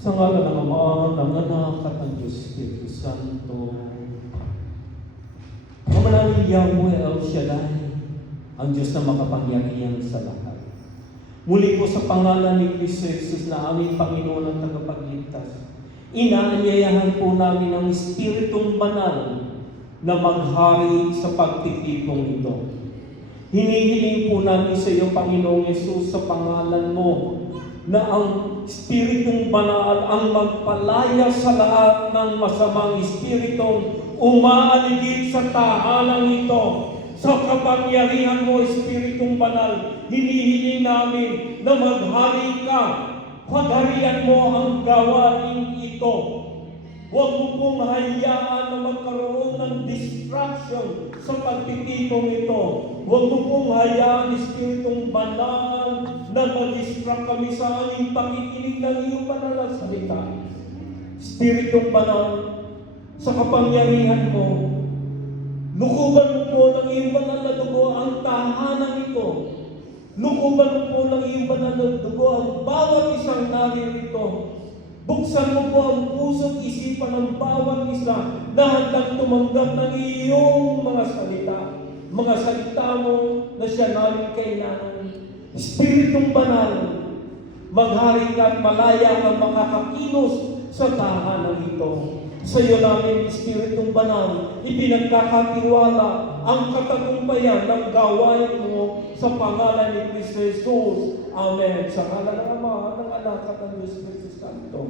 Sa ngalan ng Ama, ng Anak, at ng Espiritu Santo. Ang manangin Yahweh El Shaddai, ang Diyos na makapangyarihan sa lahat. Muli po sa pangalan ni Kristo Jesus na aming Panginoon at tagapagligtas, inaanyayahan po namin ang Espiritong Banal na maghari sa pagtitipong ito. Hinihiling po namin sa iyo, Panginoong Yesus, sa pangalan mo, na ang Espiritong Banal ang magpalaya sa lahat ng masamang Espiritong umaaligid sa tahanan ito. Sa kapangyarihan mo, Espiritong Banal, hinihiling namin na maghari ka. Pagharian mo ang gawain ito. Huwag mo pong hayaan na magkaroon ng distraction sa pagtitipong ito. Huwag mo pong hayaan, Espiritong Banal, na mag-distract kami sa aming pakikinig ng iyong banal na salita. Espiritong Banal, sa kapangyarihan mo, lukuban mo po ng iyong banal na dugo ang tahanan ito. Lukuban mo po ng iyong banal na dugo ang bawat isang naririto. Buksan mo po ang puso't isipan ng bawat isa na handang tumanggap ng iyong mga salita. Mga salita mo na siya namin kailangan. Espiritong Banal, maghari ka at malaya kang makakakilos sa tahanan ito. Sa iyo namin, Espiritong Banal, ipinagkakatiwala ang katagumpayan ng gawain mo sa pangalan ni Kristo Jesus. Amen. Sa ngalan ng Ama, ng Anak, at ng Espiritu Santo.